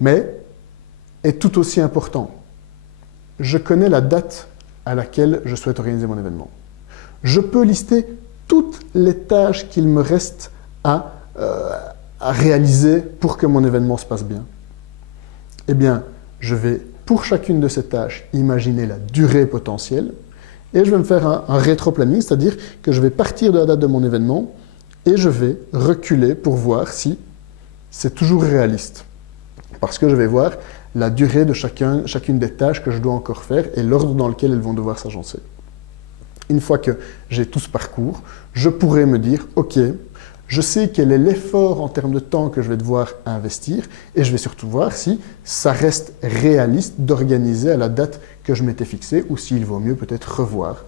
mais est tout aussi important. Je connais la date à laquelle je souhaite organiser mon événement. Je peux lister toutes les tâches qu'il me reste à réaliser pour que mon événement se passe bien. Eh bien, je vais, pour chacune de ces tâches, imaginer la durée potentielle et je vais me faire un rétro-planning, c'est-à-dire que je vais partir de la date de mon événement et je vais reculer pour voir si c'est toujours réaliste. Parce que je vais voir la durée de chacune des tâches que je dois encore faire et l'ordre dans lequel elles vont devoir s'agencer. Une fois que j'ai tout ce parcours, je pourrais me dire, ok, je sais quel est l'effort en termes de temps que je vais devoir investir et je vais surtout voir si ça reste réaliste d'organiser à la date que je m'étais fixée ou s'il vaut mieux peut-être revoir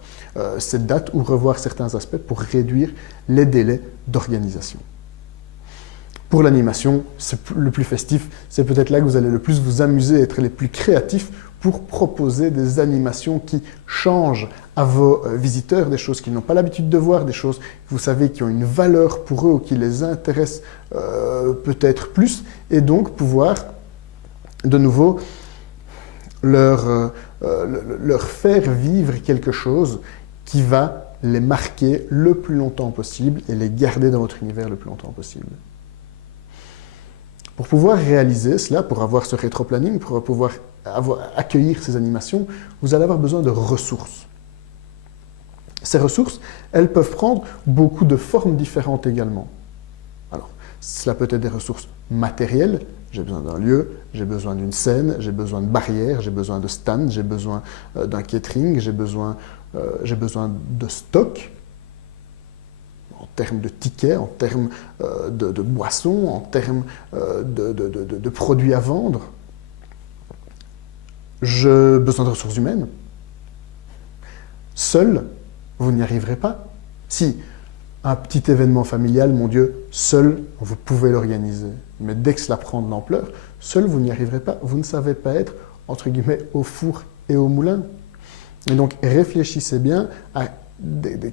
cette date ou revoir certains aspects pour réduire les délais d'organisation. Pour l'animation, c'est le plus festif, c'est peut-être là que vous allez le plus vous amuser, être les plus créatifs pour proposer des animations qui changent à vos visiteurs, des choses qu'ils n'ont pas l'habitude de voir, des choses, vous savez, qui ont une valeur pour eux ou qui les intéressent peut-être plus, et donc pouvoir de nouveau leur faire vivre quelque chose qui va les marquer le plus longtemps possible et les garder dans votre univers le plus longtemps possible. Pour pouvoir réaliser cela, pour avoir ce rétro-planning, pour pouvoir accueillir ces animations, vous allez avoir besoin de ressources. Ces ressources, elles peuvent prendre beaucoup de formes différentes également. Alors, cela peut être des ressources matérielles, j'ai besoin d'un lieu, j'ai besoin d'une scène, j'ai besoin de barrières, j'ai besoin de stands, j'ai besoin d'un catering, j'ai besoin de stock, en termes de tickets, en termes de boissons, en termes de produits à vendre. J'ai besoin de ressources humaines. Seul, vous n'y arriverez pas. Si un petit événement familial, mon Dieu, seul, vous pouvez l'organiser. Mais dès que cela prend de l'ampleur, seul, vous n'y arriverez pas. Vous ne savez pas être, entre guillemets, au four et au moulin. Et donc, réfléchissez bien à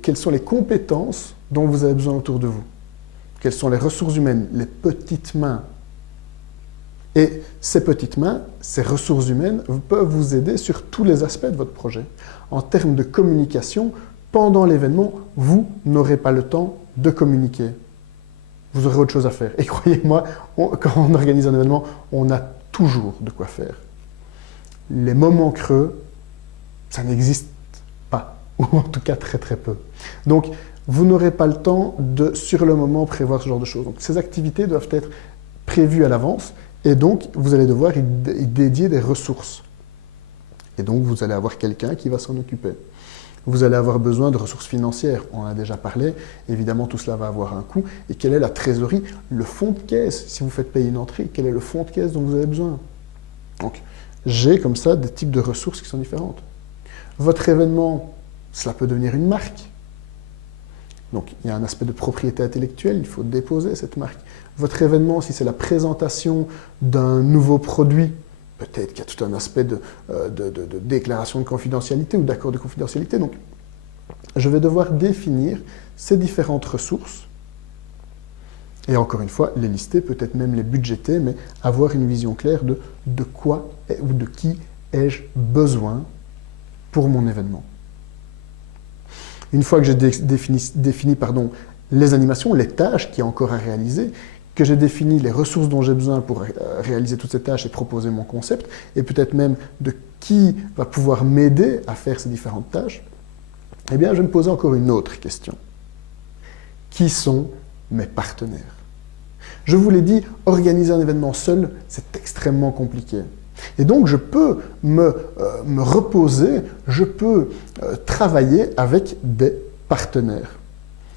quelles sont les compétences dont vous avez besoin autour de vous. Quelles sont les ressources humaines, les petites mains. Et ces petites mains, ces ressources humaines peuvent vous aider sur tous les aspects de votre projet. En termes de communication, pendant l'événement, vous n'aurez pas le temps de communiquer. Vous aurez autre chose à faire. Et croyez-moi, quand on organise un événement, on a toujours de quoi faire. Les moments creux, ça n'existe pas, ou en tout cas très très peu. Donc, vous n'aurez pas le temps de, sur le moment, prévoir ce genre de choses. Donc, ces activités doivent être prévues à l'avance, et donc, vous allez devoir y dédier des ressources. Et donc, vous allez avoir quelqu'un qui va s'en occuper. Vous allez avoir besoin de ressources financières, on en a déjà parlé, évidemment tout cela va avoir un coût. Et quelle est la trésorerie, le fonds de caisse, si vous faites payer une entrée, quel est le fonds de caisse dont vous avez besoin? Donc, j'ai comme ça des types de ressources qui sont différentes. Votre événement, cela peut devenir une marque. Donc, il y a un aspect de propriété intellectuelle, il faut déposer cette marque. Votre événement, si c'est la présentation d'un nouveau produit, peut-être qu'il y a tout un aspect de déclaration de confidentialité ou d'accord de confidentialité. Donc, je vais devoir définir ces différentes ressources et encore une fois, les lister, peut-être même les budgéter, mais avoir une vision claire de quoi ou de qui ai-je besoin pour mon événement. Une fois que j'ai défini les animations, les tâches qu'il y a encore à réaliser, que j'ai défini les ressources dont j'ai besoin pour réaliser toutes ces tâches et proposer mon concept, et peut-être même de qui va pouvoir m'aider à faire ces différentes tâches, eh bien, je vais me poser encore une autre question. Qui sont mes partenaires? Je vous l'ai dit, organiser un événement seul, c'est extrêmement compliqué. Et donc, je peux me reposer, je peux travailler avec des partenaires.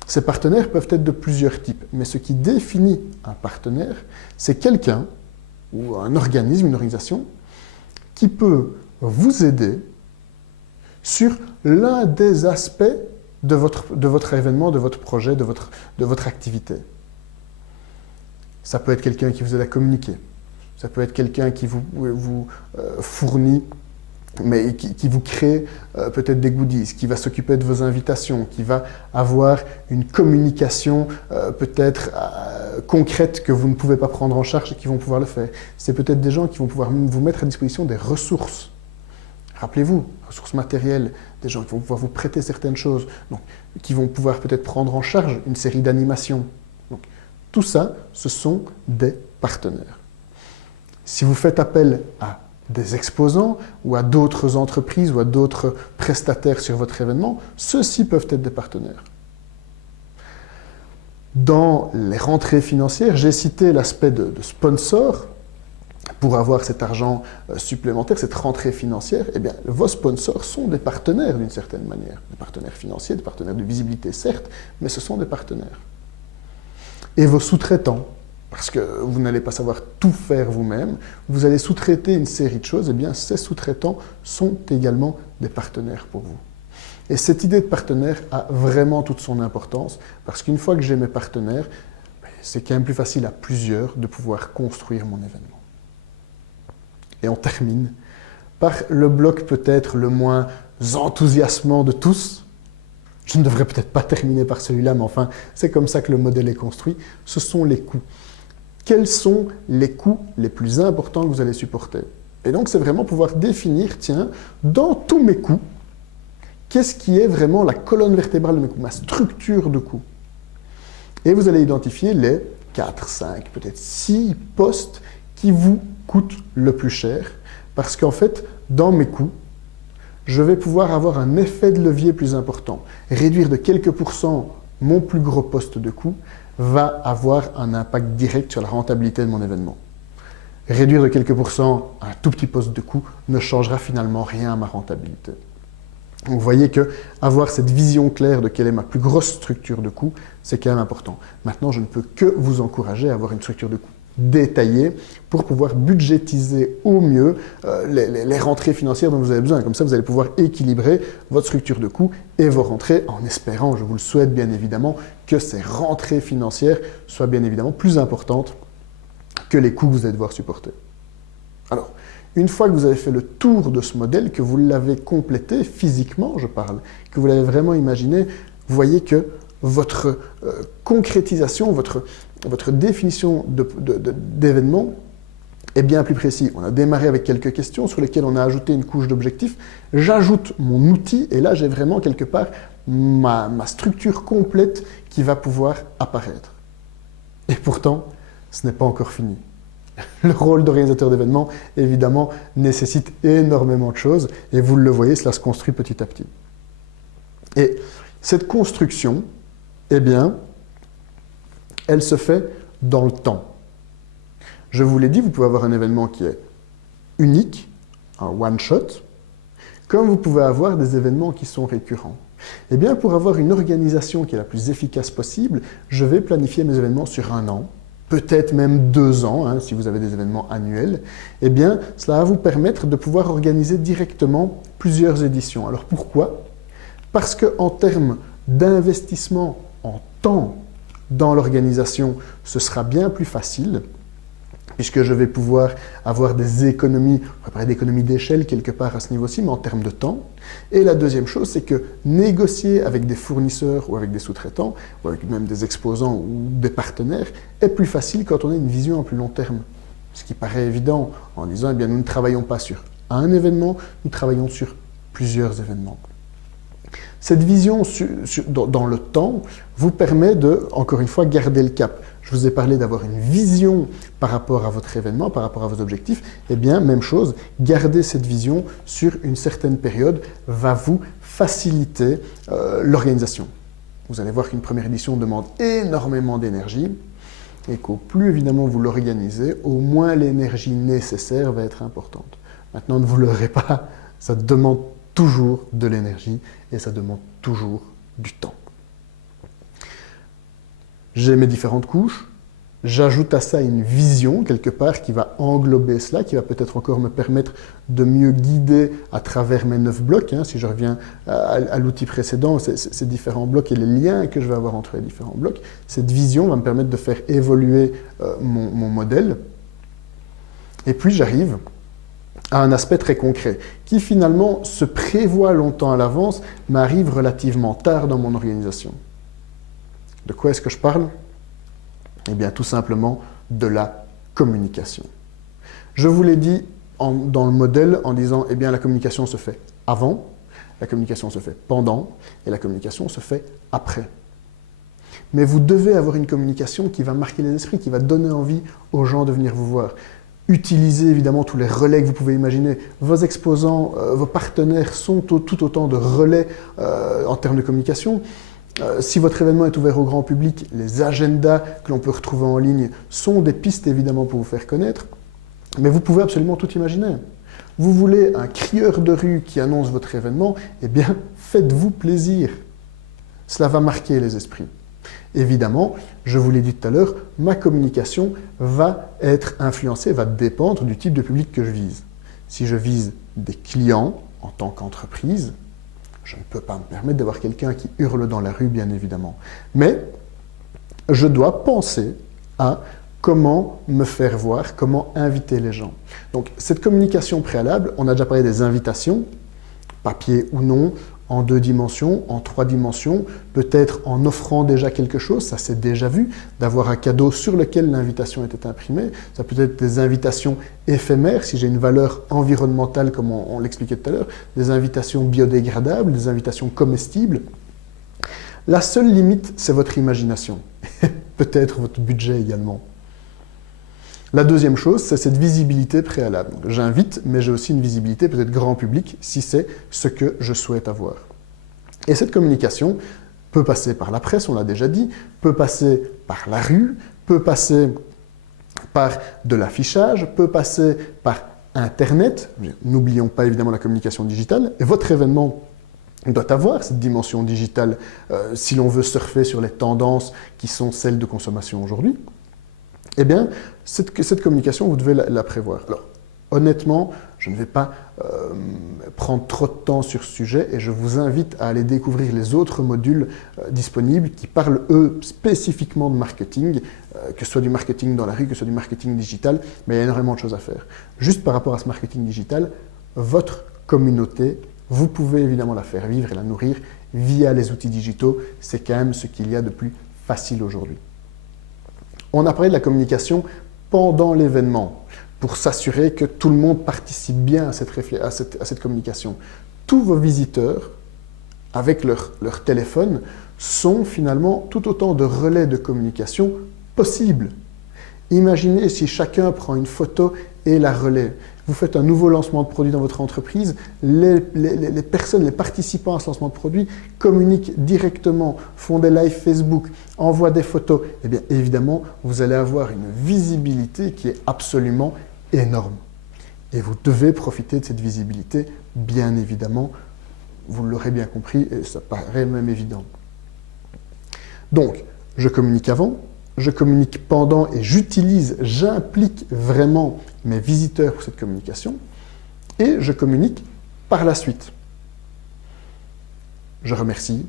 Ces partenaires peuvent être de plusieurs types, mais ce qui définit un partenaire, c'est quelqu'un ou un organisme, une organisation, qui peut vous aider sur l'un des aspects de votre événement, de votre projet, de votre activité. Ça peut être quelqu'un qui vous aide à communiquer. Ça peut être quelqu'un qui vous fournit, mais qui vous crée peut-être des goodies, qui va s'occuper de vos invitations, qui va avoir une communication peut-être concrète que vous ne pouvez pas prendre en charge et qui vont pouvoir le faire. C'est peut-être des gens qui vont pouvoir vous mettre à disposition des ressources. Rappelez-vous, ressources matérielles, des gens qui vont pouvoir vous prêter certaines choses, donc, qui vont pouvoir peut-être prendre en charge une série d'animations. Donc, tout ça, ce sont des partenaires. Si vous faites appel à des exposants ou à d'autres entreprises ou à d'autres prestataires sur votre événement, ceux-ci peuvent être des partenaires. Dans les rentrées financières, j'ai cité l'aspect de sponsor. Pour avoir cet argent supplémentaire, cette rentrée financière, eh bien, vos sponsors sont des partenaires d'une certaine manière. Des partenaires financiers, des partenaires de visibilité, certes, mais ce sont des partenaires. Et vos sous-traitants, parce que vous n'allez pas savoir tout faire vous-même, vous allez sous-traiter une série de choses, eh bien, ces sous-traitants sont également des partenaires pour vous. Et cette idée de partenaire a vraiment toute son importance, parce qu'une fois que j'ai mes partenaires, c'est quand même plus facile à plusieurs de pouvoir construire mon événement. Et on termine par le bloc peut-être le moins enthousiasmant de tous. Je ne devrais peut-être pas terminer par celui-là, mais enfin, c'est comme ça que le modèle est construit. Ce sont les coûts. Quels sont les coûts les plus importants que vous allez supporter? Et donc, c'est vraiment pouvoir définir, tiens, dans tous mes coûts, qu'est-ce qui est vraiment la colonne vertébrale de mes coûts, ma structure de coûts. Et vous allez identifier les 4, 5, peut-être 6 postes qui vous coûtent le plus cher, parce qu'en fait, dans mes coûts, je vais pouvoir avoir un effet de levier plus important. Réduire de quelques pourcents mon plus gros poste de coût va avoir un impact direct sur la rentabilité de mon événement. Réduire de quelques pourcents un tout petit poste de coût ne changera finalement rien à ma rentabilité. Donc vous voyez que avoir cette vision claire de quelle est ma plus grosse structure de coût, c'est quand même important. Maintenant, je ne peux que vous encourager à avoir une structure de coût détaillée pour pouvoir budgétiser au mieux les rentrées financières dont vous avez besoin. Comme ça, vous allez pouvoir équilibrer votre structure de coûts et vos rentrées en espérant, je vous le souhaite bien évidemment, que ces rentrées financières soient bien évidemment plus importantes que les coûts que vous allez devoir supporter. Alors, une fois que vous avez fait le tour de ce modèle, que vous l'avez complété physiquement, je parle, que vous l'avez vraiment imaginé, vous voyez que votre concrétisation, votre définition d'événement est bien plus précis. On a démarré avec quelques questions sur lesquelles on a ajouté une couche d'objectifs. J'ajoute mon outil et là, j'ai vraiment quelque part ma structure complète qui va pouvoir apparaître. Et pourtant, ce n'est pas encore fini. Le rôle d'organisateur d'événements, évidemment, nécessite énormément de choses et vous le voyez, cela se construit petit à petit. Et cette construction, eh bien, elle se fait dans le temps. Je vous l'ai dit, vous pouvez avoir un événement qui est unique, un one-shot, comme vous pouvez avoir des événements qui sont récurrents. Eh bien, pour avoir une organisation qui est la plus efficace possible, je vais planifier mes événements sur 1 an, peut-être même 2 ans, hein, si vous avez des événements annuels. Eh bien, cela va vous permettre de pouvoir organiser directement plusieurs éditions. Alors pourquoi? Parce qu'en termes d'investissement en temps dans l'organisation, ce sera bien plus facile, puisque je vais pouvoir avoir des économies, on va parler d'économies d'échelle quelque part à ce niveau-ci, mais en termes de temps. Et la deuxième chose, c'est que négocier avec des fournisseurs ou avec des sous-traitants, ou avec même des exposants ou des partenaires, est plus facile quand on a une vision à plus long terme. Ce qui paraît évident en disant, eh bien, nous ne travaillons pas sur un événement, nous travaillons sur plusieurs événements. Cette vision dans le temps vous permet de, encore une fois, garder le cap. Je vous ai parlé d'avoir une vision par rapport à votre événement, par rapport à vos objectifs. Eh bien, même chose, garder cette vision sur une certaine période va vous faciliter l'organisation. Vous allez voir qu'une première édition demande énormément d'énergie et qu'au plus évidemment vous l'organisez, au moins l'énergie nécessaire va être importante. Maintenant, ne vous leurrez pas, ça demande toujours de l'énergie et ça demande toujours du temps. J'ai mes différentes couches, J'ajoute à ça une vision, quelque part, qui va englober cela, qui va peut-être encore me permettre de mieux guider à travers mes 9 blocs. Si je reviens à l'outil précédent, ces différents blocs et les liens que je vais avoir entre les différents blocs, cette vision va me permettre de faire évoluer mon modèle. Et puis j'arrive à un aspect très concret, qui finalement se prévoit longtemps à l'avance, mais arrive relativement tard dans mon organisation. De quoi est-ce que je parle ? Eh bien, tout simplement de la communication. Je vous l'ai dit dans le modèle en disant, eh bien, la communication se fait avant, la communication se fait pendant, et la communication se fait après. Mais vous devez avoir une communication qui va marquer les esprits, qui va donner envie aux gens de venir vous voir. Utilisez évidemment tous les relais que vous pouvez imaginer. Vos exposants, vos partenaires sont tout autant de relais en termes de communication. Si votre événement est ouvert au grand public, les agendas que l'on peut retrouver en ligne sont des pistes évidemment pour vous faire connaître, mais vous pouvez absolument tout imaginer. Vous voulez un crieur de rue qui annonce votre événement, eh bien faites-vous plaisir. Cela va marquer les esprits. Évidemment, je vous l'ai dit tout à l'heure, ma communication va être influencée, va dépendre du type de public que je vise. Si je vise des clients en tant qu'entreprise, je ne peux pas me permettre d'avoir quelqu'un qui hurle dans la rue, bien évidemment. Mais je dois penser à comment me faire voir, comment inviter les gens. Donc, cette communication préalable, on a déjà parlé des invitations, papier ou non, en 2 dimensions, en 3 dimensions, peut-être en offrant déjà quelque chose, ça c'est déjà vu, d'avoir un cadeau sur lequel l'invitation était imprimée. Ça peut être des invitations éphémères, si j'ai une valeur environnementale, comme on l'expliquait tout à l'heure, des invitations biodégradables, des invitations comestibles. La seule limite, c'est votre imagination, peut-être votre budget également. La deuxième chose, c'est cette visibilité préalable. J'invite, mais j'ai aussi une visibilité peut-être grand public, si c'est ce que je souhaite avoir. Et cette communication peut passer par la presse, on l'a déjà dit, peut passer par la rue, peut passer par de l'affichage, peut passer par Internet. N'oublions pas évidemment la communication digitale. Et votre événement doit avoir cette dimension digitale si l'on veut surfer sur les tendances qui sont celles de consommation aujourd'hui. Eh bien, cette communication, vous devez la prévoir. Alors, honnêtement, je ne vais pas prendre trop de temps sur ce sujet et je vous invite à aller découvrir les autres modules disponibles qui parlent, eux, spécifiquement de marketing, que ce soit du marketing dans la rue, que ce soit du marketing digital, mais il y a énormément de choses à faire. Juste par rapport à ce marketing digital, votre communauté, vous pouvez évidemment la faire vivre et la nourrir via les outils digitaux. C'est quand même ce qu'il y a de plus facile aujourd'hui. On a parlé de la communication pendant l'événement pour s'assurer que tout le monde participe bien à cette communication. Tous vos visiteurs, avec leur téléphone, sont finalement tout autant de relais de communication possibles. Imaginez si chacun prend une photo et la relaie. Vous faites un nouveau lancement de produit dans votre entreprise, les personnes, les participants à ce lancement de produit communiquent directement, font des lives Facebook, envoient des photos. Eh bien, évidemment, vous allez avoir une visibilité qui est absolument énorme. Et vous devez profiter de cette visibilité, bien évidemment. Vous l'aurez bien compris et ça paraît même évident. Donc, je communique avant, je communique pendant et j'implique vraiment mes visiteurs pour cette communication et je communique par la suite. Je remercie,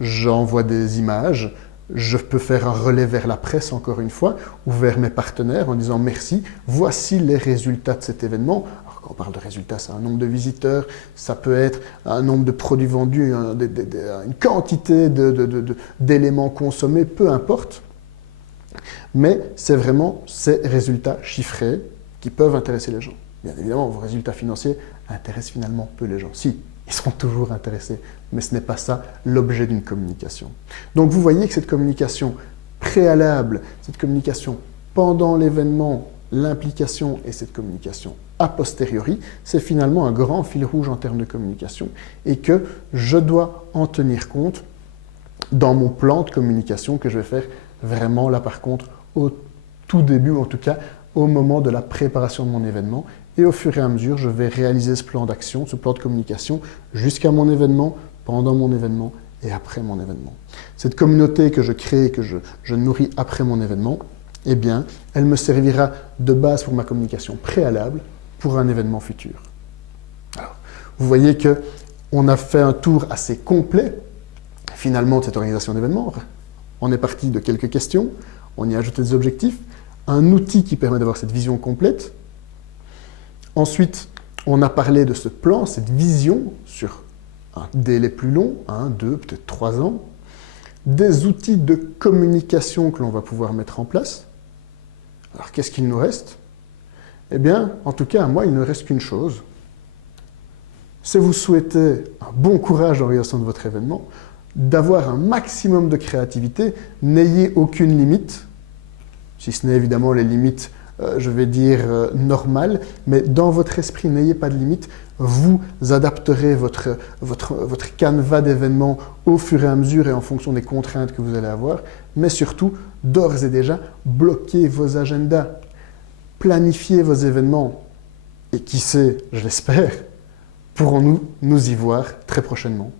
j'envoie des images, je peux faire un relais vers la presse encore une fois ou vers mes partenaires en disant merci, voici les résultats de cet événement. Alors quand on parle de résultats, c'est un nombre de visiteurs, ça peut être un nombre de produits vendus, une quantité d'éléments consommés, peu importe. Mais c'est vraiment ces résultats chiffrés qui peuvent intéresser les gens. Bien évidemment, vos résultats financiers intéressent finalement peu les gens. Si, ils seront toujours intéressés, mais ce n'est pas ça l'objet d'une communication. Donc vous voyez que cette communication préalable, cette communication pendant l'événement, l'implication et cette communication a posteriori, c'est finalement un grand fil rouge en termes de communication et que je dois en tenir compte dans mon plan de communication que je vais faire vraiment là par contre au tout début, ou en tout cas au moment de la préparation de mon événement. Et au fur et à mesure, je vais réaliser ce plan d'action, ce plan de communication jusqu'à mon événement, pendant mon événement et après mon événement. Cette communauté que je crée, que je nourris après mon événement, eh bien, elle me servira de base pour ma communication préalable pour un événement futur. Alors, vous voyez qu'on a fait un tour assez complet, finalement, de cette organisation d'événements. On est parti de quelques questions, on y a ajouté des objectifs, un outil qui permet d'avoir cette vision complète. Ensuite, on a parlé de ce plan, cette vision sur un délai plus long, 1, 2, peut-être 3 ans, des outils de communication que l'on va pouvoir mettre en place. Alors, qu'est-ce qu'il nous reste? Eh bien, en tout cas, à moi, il ne reste qu'une chose. Si vous souhaitez un bon courage dans l'organisation de votre événement, d'avoir un maximum de créativité, n'ayez aucune limite, si ce n'est évidemment les limites, je vais dire, normales, mais dans votre esprit, n'ayez pas de limite. Vous adapterez votre canevas d'événements au fur et à mesure et en fonction des contraintes que vous allez avoir, mais surtout, d'ores et déjà, bloquez vos agendas, planifiez vos événements et qui sait, je l'espère, pourrons-nous nous y voir très prochainement.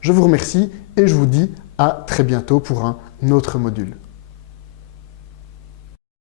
Je vous remercie et je vous dis à très bientôt pour un autre module.